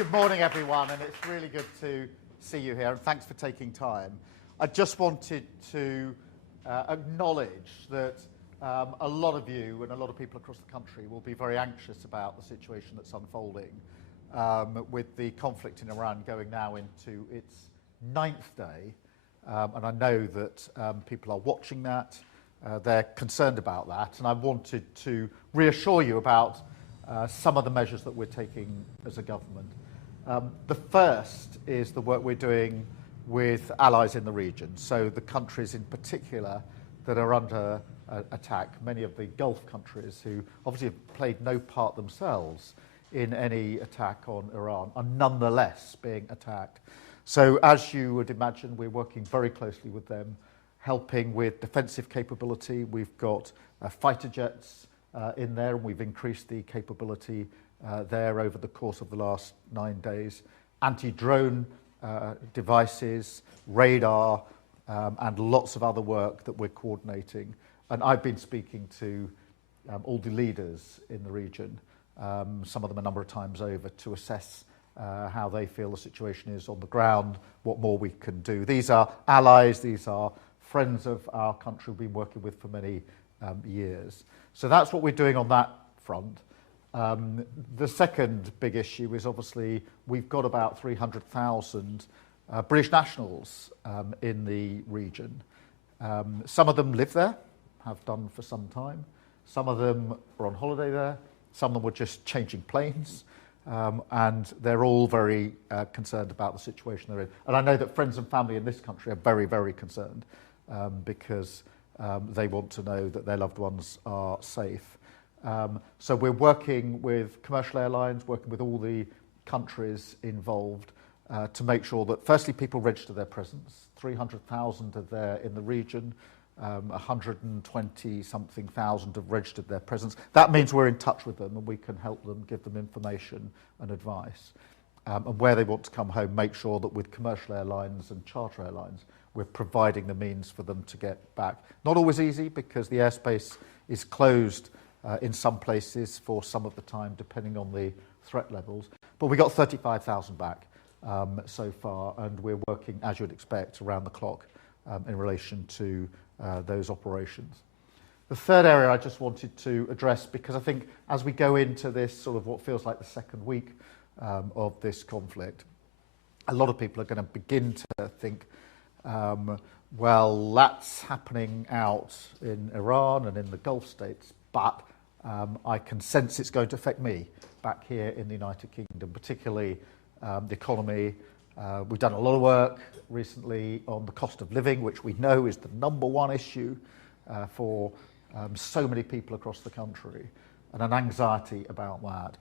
Good morning, everyone, and it's really good to see you here, and thanks for taking time. I just wanted to acknowledge that a lot of you and a lot of people across the country will be very anxious about the situation that's unfolding with the conflict in Iran going now into its 9th day. And I know that people are watching that, they're concerned about that, and I wanted to reassure you about some of the measures that we're taking as a government. The first is the work we're doing with allies in the region, so the countries in particular that are under attack, many of the Gulf countries who obviously have played no part themselves in any attack on Iran are nonetheless being attacked. So as you would imagine, we're working very closely with them, helping with defensive capability. We've got fighter jets in there, and we've increased the capability there over the course of the last 9 days. Anti-drone devices, radar, and lots of other work that we're coordinating. And I've been speaking to all the leaders in the region, some of them a number of times over, to assess how they feel the situation is on the ground, what more we can do. These are allies, these are friends of our country we've been working with for many years. So that's what we're doing on that front. The second big issue is obviously we've got about 300,000 British nationals in the region. Some of them live there, have done for some time. Some of them are on holiday there. Some of them were just changing planes. And they're all very concerned about the situation they're in. And I know that friends and family in this country are very, very concerned because they want to know that their loved ones are safe. So we're working with commercial airlines, working with all the countries involved to make sure that, firstly, people register their presence. 300,000 are there in the region. 120-something thousand have registered their presence. That means we're in touch with them and we can help them, give them information and advice. And where they want to come home, make sure that with commercial airlines and charter airlines, we're providing the means for them to get back. Not always easy because the airspace is closed in some places for some of the time, depending on the threat levels. But we got 35,000 back so far, and we're working, as you'd expect, around the clock in relation to those operations. The third area I just wanted to address, because I think as we go into this sort of what feels like the second week of this conflict, a lot of people are going to begin to think, well, that's happening out in Iran and in the Gulf states, but I can sense it's going to affect me back here in the United Kingdom, particularly the economy. We've done a lot of work recently on the cost of living, which we know is the number one issue for so many people across the country, and an anxiety about that.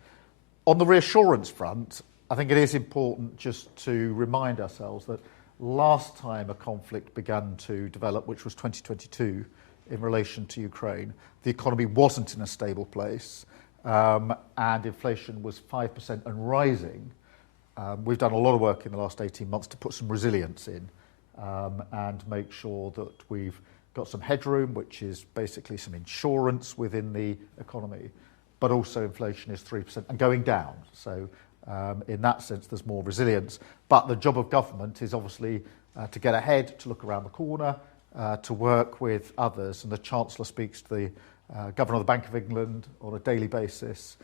On the reassurance front, I think it is important just to remind ourselves that last time a conflict began to develop, which was 2022, in relation to Ukraine, the economy wasn't in a stable place, and inflation was 5% and rising. We've done a lot of work in the last 18 months to put some resilience in and make sure that we've got some headroom, which is basically some insurance within the economy, but also inflation is 3% and going down. So in that sense, there's more resilience. But the job of government is obviously to get ahead, to look around the corner, to work with others. And the Chancellor speaks to the Governor of the Bank of England on a daily basis.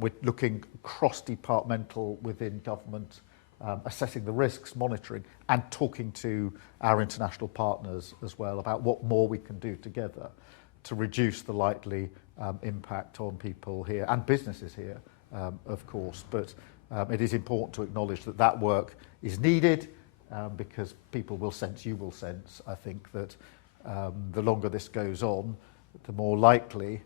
We're looking cross-departmental within government, assessing the risks, monitoring, and talking to our international partners as well about what more we can do together to reduce the likely impact on people here and businesses here, of course. But it is important to acknowledge that that work is needed because people will sense, you will sense, I think, that the longer this goes on, the more likely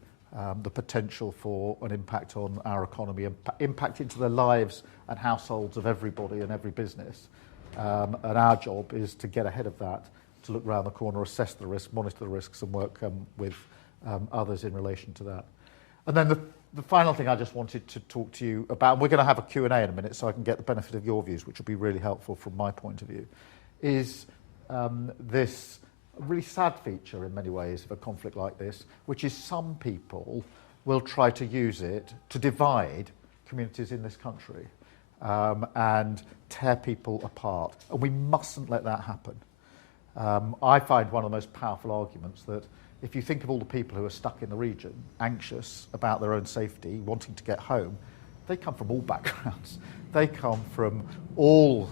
the potential for an impact on our economy, impact into the lives and households of everybody and every business. And our job is to get ahead of that, to look around the corner, assess the risk, monitor the risks, and work with others in relation to that. And then the final thing I just wanted to talk to you about, and we're going to have a Q&A in a minute so I can get the benefit of your views, which will be really helpful from my point of view, is this really sad feature in many ways of a conflict like this, which is some people will try to use it to divide communities in this country. and tear people apart. And we mustn't let that happen. I find one of the most powerful arguments that if you think of all the people who are stuck in the region, anxious about their own safety, wanting to get home, they come from all backgrounds. They come from all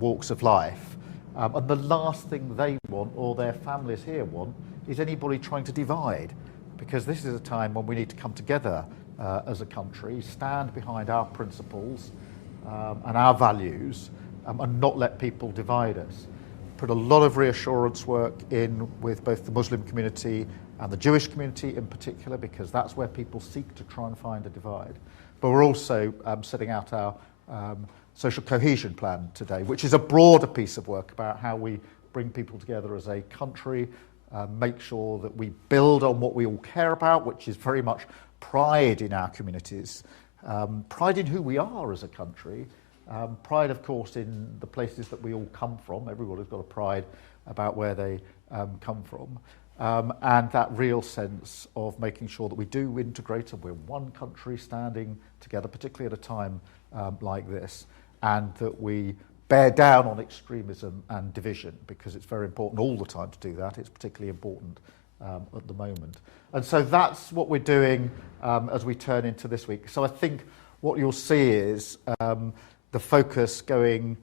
walks of life. And the last thing they want, or their families here want, is anybody trying to divide. Because this is a time when we need to come together as a country, stand behind our principles and our values, and not let people divide us. Put a lot of reassurance work in with both the Muslim community and the Jewish community in particular, because that's where people seek to try and find a divide. But we're also setting out our social cohesion plan today, which is a broader piece of work about how we bring people together as a country, make sure that we build on what we all care about, which is very much pride in our communities, pride in who we are as a country, pride, of course, in the places that we all come from. Everybody's got a pride about where they come from. And that real sense of making sure that we do integrate and we're one country standing together, particularly at a time like this, and that we bear down on extremism and division, because it's very important all the time to do that. It's particularly important at the moment. And so that's what we're doing as we turn into this week. So I think what you'll see is the focus going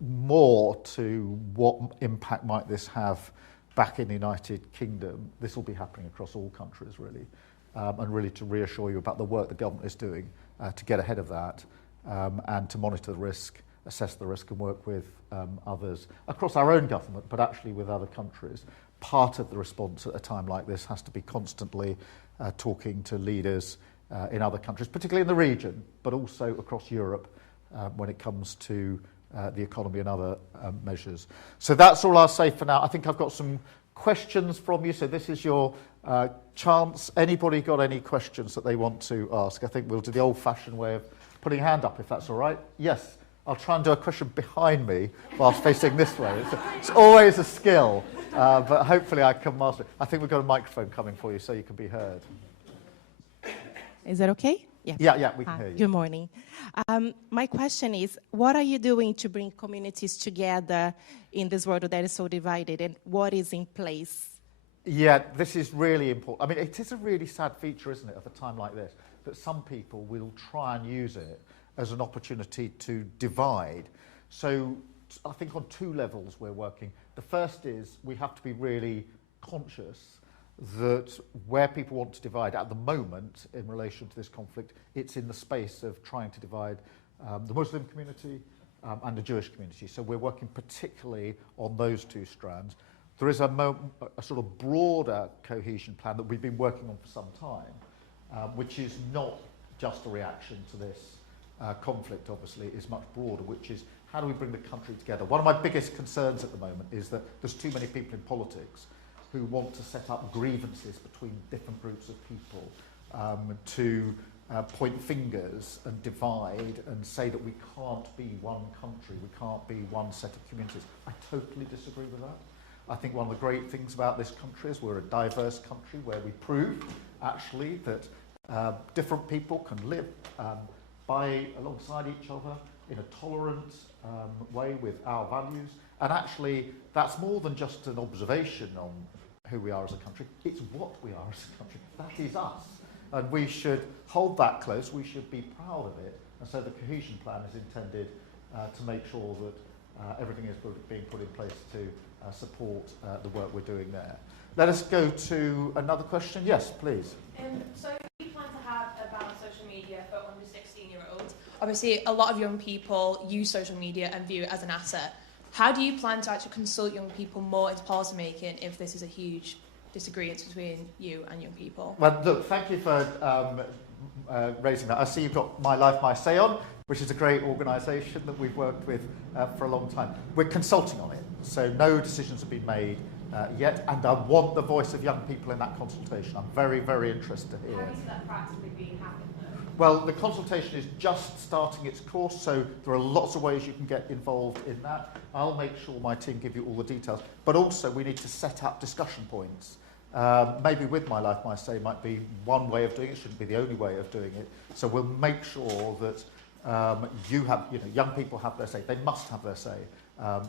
more to what impact might this have back in the United Kingdom. This will be happening across all countries, really, and really to reassure you about the work the government is doing to get ahead of that and to monitor the risk, assess the risk, and work with others across our own government, but actually with other countries. Part of the response at a time like this has to be constantly talking to leaders in other countries, particularly in the region, but also across Europe when it comes to the economy and other measures. So that's all I'll say for now. I think I've got some questions from you, so this is your chance. Anybody got any questions that they want to ask? I think we'll do the old-fashioned way of putting a hand up, if that's all right. Yes, I'll try and do a question behind me whilst facing this way. It's always a skill, but hopefully I can master it. I think we've got a microphone coming for you so you can be heard. Is that okay? Yeah, we can hear you. Good morning. My question is, what are you doing to bring communities together in this world that is so divided, and what is in place? Yeah, this is really important. I mean, it is a really sad feature, isn't it, of a time like this, that some people will try and use it as an opportunity to divide. So I think on two levels we're working. The first is we have to be really conscious that where people want to divide at the moment in relation to this conflict, it's in the space of trying to divide the Muslim community and the Jewish community. So we're working particularly on those two strands. There is a sort of broader cohesion plan that we've been working on for some time, which is not just a reaction to this conflict, obviously, is much broader, which is how do we bring the country together? One of my biggest concerns at the moment is that there's too many people in politics who want to set up grievances between different groups of people, to point fingers and divide and say that we can't be one country, we can't be one set of communities. I totally disagree with that. I think one of the great things about this country is we're a diverse country where we prove, actually, that different people can live alongside each other in a tolerant way with our values. And actually, that's more than just an observation on who we are as a country. It's what we are as a country. That is us. And we should hold that close. We should be proud of it. And so the cohesion plan is intended to make sure that everything is being put in place to support the work we're doing there. Let us go to another question. Yes, please. So you plan to have a ban on social media for under 16-year-olds. Obviously, a lot of young people use social media and view it as an asset. How do you plan to actually consult young people more into policy making if this is a huge disagreement between you and young people? Well, look, thank you for raising that. I see you've got My Life, My Say on, which is a great organisation that we've worked with for a long time. We're consulting on it, so no decisions have been made yet, and I want the voice of young people in that consultation. I'm very, very interested to hear. How is that practically being happened, though? Well, the consultation is just starting its course, so there are lots of ways you can get involved in that. I'll make sure my team give you all the details. But also, we need to set up discussion points. Maybe with My Life, My Say might be one way of doing it. It shouldn't be the only way of doing it. So we'll make sure that young people have their say. They must have their say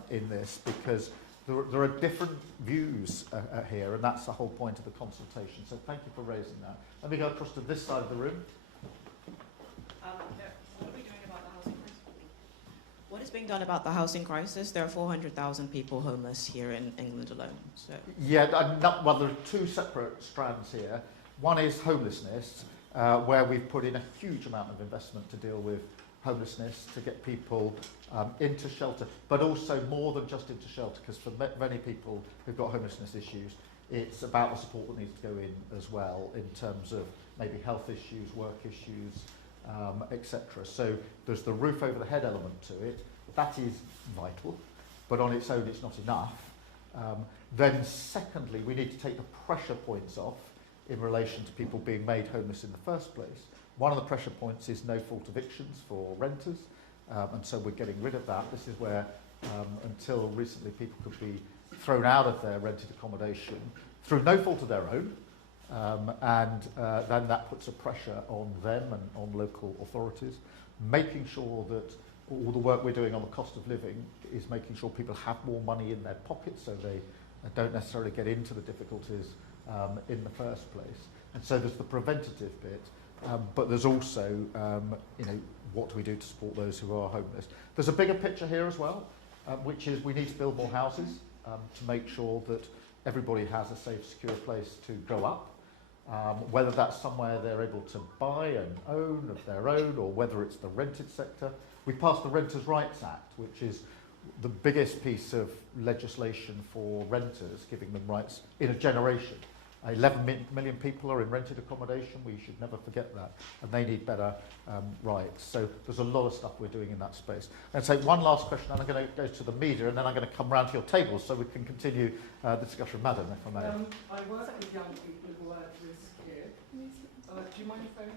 in this, because there are different views here, and that's the whole point of the consultation. So thank you for raising that. Let me go across to this side of the room. What are we doing about the housing crisis? What is being done about the housing crisis? There are 400,000 people homeless here in England alone. So. Yeah, well, there are two separate strands here. One is homelessness, where we've put in a huge amount of investment to deal with homelessness, to get people into shelter, but also more than just into shelter, because for many people who've got homelessness issues, it's about the support that needs to go in as well, in terms of maybe health issues, work issues, etc. So there's the roof over the head element to it. That is vital, but on its own it's not enough. Then secondly, we need to take the pressure points off in relation to people being made homeless in the first place. One of the pressure points is no-fault evictions for renters, and so we're getting rid of that. This is where, until recently, people could be thrown out of their rented accommodation through no fault of their own, and then that puts a pressure on them and on local authorities, making sure that all the work we're doing on the cost of living is making sure people have more money in their pockets, so they don't necessarily get into the difficulties in the first place. And so there's the preventative bit, but there's also, what do we do to support those who are homeless? There's a bigger picture here as well, which is we need to build more houses to make sure that everybody has a safe, secure place to grow up, whether that's somewhere they're able to buy and own of their own, or whether it's the rented sector. We passed the Renters' Rights Act, which is the biggest piece of legislation for renters, giving them rights in a generation. 11 million people are in rented accommodation. We should never forget that, and they need better rights. So there's a lot of stuff we're doing in that space. And so one last question, and I'm going to go to the media, and then I'm going to come round to your table so we can continue the discussion. Madam, if I may. I work with young people who are at risk here. Do you mind if do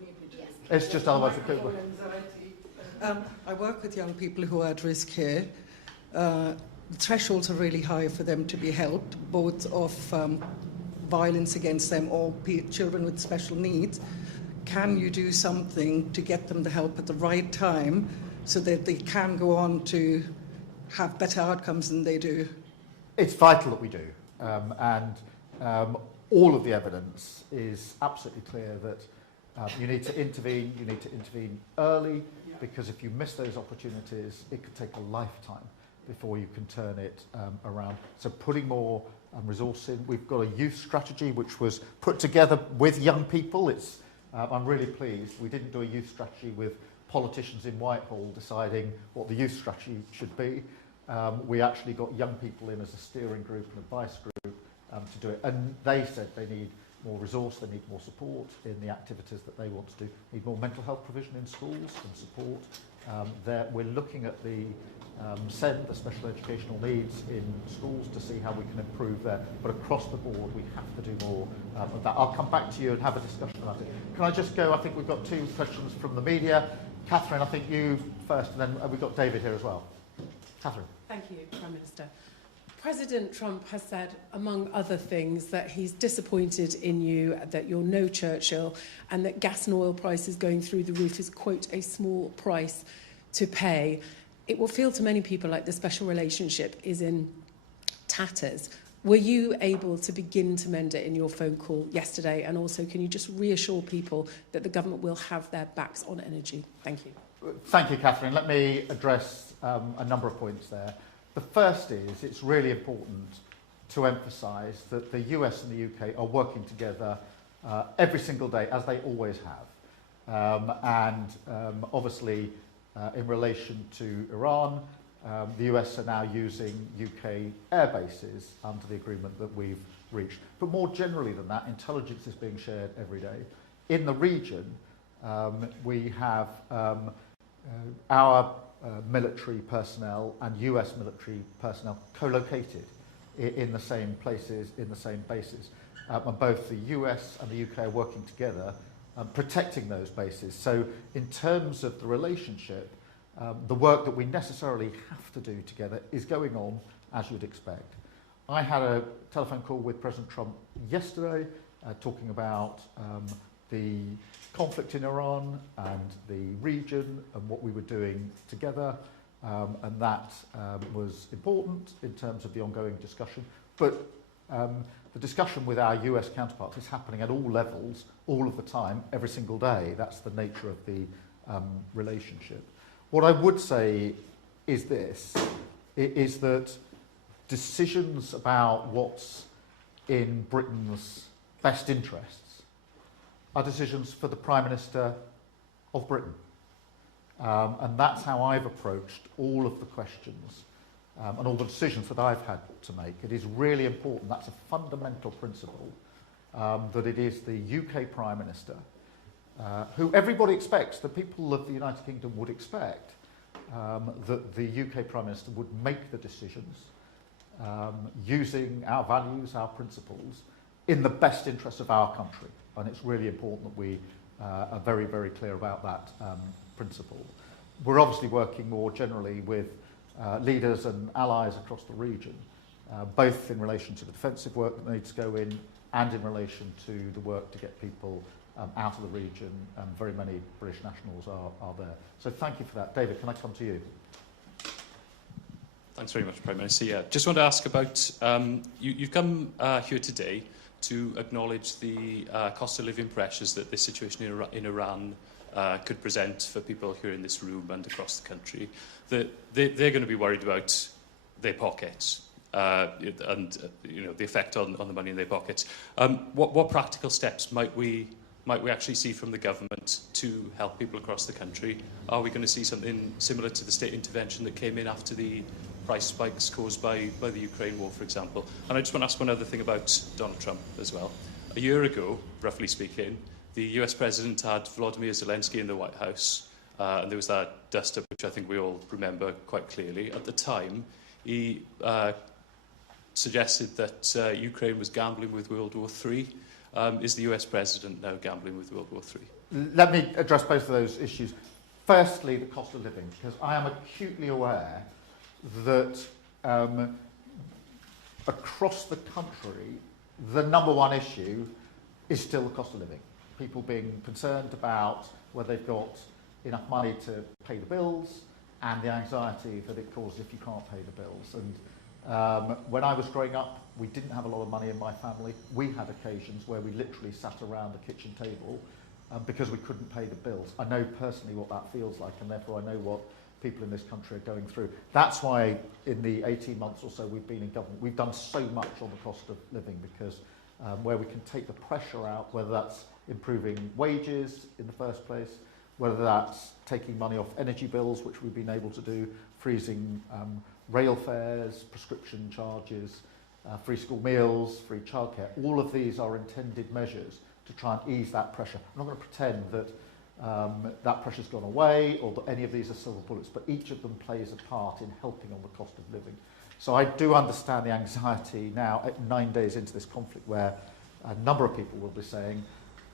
you need me to? Yes. It's just otherwise we could. I work with young people who are at risk here. The thresholds are really high for them to be helped, both of violence against them or children with special needs. Can you do something to get them the help at the right time so that they can go on to have better outcomes than they do? It's vital that we do, and all of the evidence is absolutely clear that you need to intervene early, because if you miss those opportunities, it could take a lifetime before you can turn it around. So putting more resource in. We've got a youth strategy which was put together with young people. I'm really pleased. We didn't do a youth strategy with politicians in Whitehall deciding what the youth strategy should be. We actually got young people in as a steering group and advice group to do it. And they said they need more resource, they need more support in the activities that they want to do, need more mental health provision in schools and support. We're looking at the SEND, the special educational needs in schools, to see how we can improve there. But across the board, we have to do more of that. I'll come back to you and have a discussion about it. Can I just go? I think we've got two questions from the media. Catherine, I think you first, and then we've got David here as well. Catherine. Thank you, Prime Minister. President Trump has said, among other things, that he's disappointed in you, that you're no Churchill, and that gas and oil prices going through the roof is, quote, a small price to pay. It will feel to many people like the special relationship is in tatters. Were you able to begin to mend it in your phone call yesterday? And also, can you just reassure people that the government will have their backs on energy? Thank you. Thank you, Catherine. Let me address a number of points there. The first is it's really important to emphasise that the US and the UK are working together every single day, as they always have. Obviously, in relation to Iran, the US are now using UK air bases under the agreement that we've reached. But more generally than that, intelligence is being shared every day. In the region, we have our military personnel and US military personnel co-located in the same places, in the same bases. And both the US and the UK are working together, protecting those bases. So in terms of the relationship, the work that we necessarily have to do together is going on as you'd expect. I had a telephone call with President Trump yesterday talking about the conflict in Iran and the region and what we were doing together, and that was important in terms of the ongoing discussion. But the discussion with our US counterparts is happening at all levels, all of the time, every single day. That's the nature of the relationship. What I would say is this, is that decisions about what's in Britain's best interests are decisions for the Prime Minister of Britain. And that's how I've approached all of the questions and all the decisions that I've had to make. It is really important, that's a fundamental principle, that it is the UK Prime Minister, who everybody expects, the people of the United Kingdom would expect, that the UK Prime Minister would make the decisions using our values, our principles, in the best interests of our country. And it's really important that we are very, very clear about that principle. We're obviously working more generally with leaders and allies across the region, both in relation to the defensive work that needs to go in and in relation to the work to get people out of the region, and very many British nationals are there. So thank you for that. David, can I come to you? Thanks very much, Prime Minister. Yeah, just want to ask about, you've come here today to acknowledge the cost of living pressures that this situation in Iran could present for people here in this room and across the country. That they're going to be worried about their pockets and the effect on the money in their pockets. What practical steps might we actually see from the government to help people across the country? Are we going to see something similar to the state intervention that came in after the price spikes caused by the Ukraine war, for example? And I just want to ask one other thing about Donald Trump as well. A year ago, roughly speaking, the US President had Volodymyr Zelensky in the White House, and there was that dust-up, which I think we all remember quite clearly. At the time, he suggested that Ukraine was gambling with World War III. Is the US President now gambling with World War III? Let me address both of those issues. Firstly, the cost of living, because I am acutely aware that across the country, the number one issue is still the cost of living. People being concerned about whether they've got enough money to pay the bills and the anxiety that it causes if you can't pay the bills. And when I was growing up, we didn't have a lot of money in my family. We had occasions where we literally sat around the kitchen table because we couldn't pay the bills. I know personally what that feels like, and therefore I know what people in this country are going through. That's why in the 18 months or so we've been in government, we've done so much on the cost of living, because where we can take the pressure out, whether that's improving wages in the first place, whether that's taking money off energy bills, which we've been able to do, freezing rail fares, prescription charges, free school meals, free childcare. All of these are intended measures to try and ease that pressure. I'm not going to pretend that that pressure's gone away or that any of these are silver bullets, but each of them plays a part in helping on the cost of living. So I do understand the anxiety now, 9 days into this conflict, where a number of people will be saying,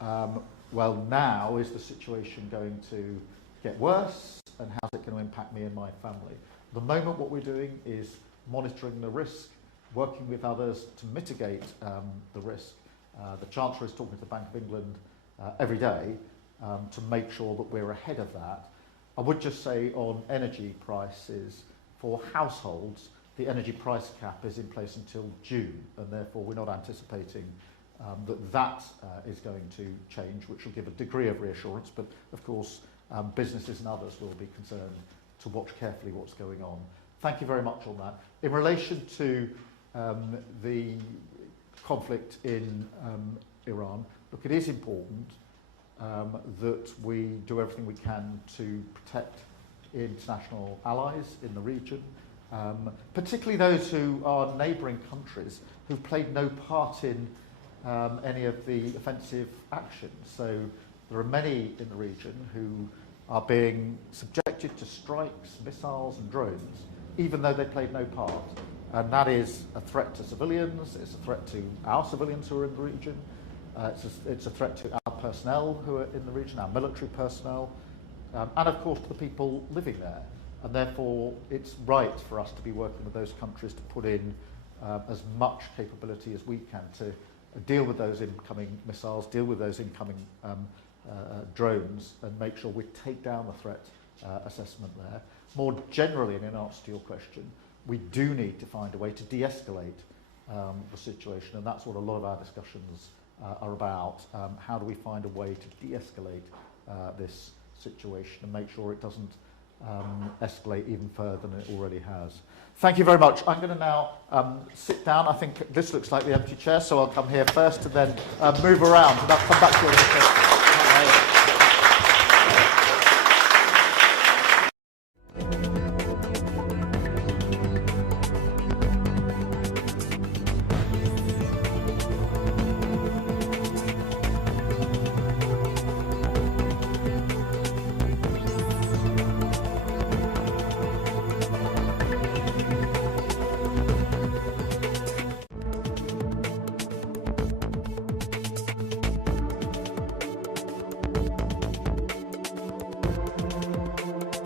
well, now is the situation going to get worse, and how's it going to impact me and my family? At the moment, what we're doing is monitoring the risk, working with others to mitigate the risk. The Chancellor is talking to the Bank of England every day to make sure that we're ahead of that. I would just say on energy prices for households, the energy price cap is in place until June, and therefore we're not anticipating that is going to change, which will give a degree of reassurance. But of course, businesses and others will be concerned to watch carefully what's going on. Thank you very much on that. In relation to the conflict in Iran, look, it is important that we do everything we can to protect international allies in the region, particularly those who are neighbouring countries who've played no part in any of the offensive actions. So there are many in the region who are being subjected to strikes, missiles and drones, even though they played no part. And that is a threat to civilians, it's a threat to our civilians who are in the region, it's a threat to our personnel who are in the region, our military personnel, and of course to the people living there. And therefore it's right for us to be working with those countries to put in as much capability as we can to deal with those incoming missiles, deal with those incoming drones, and make sure we take down the threat assessment there. More generally, and in answer to your question, we do need to find a way to de-escalate the situation, and that's what a lot of our discussions are about. How do we find a way to de-escalate this situation and make sure it doesn't escalate even further than it already has? Thank you very much. I'm going to now sit down. I think this looks like the empty chair, so I'll come here first and then move around, and I'll come back to you.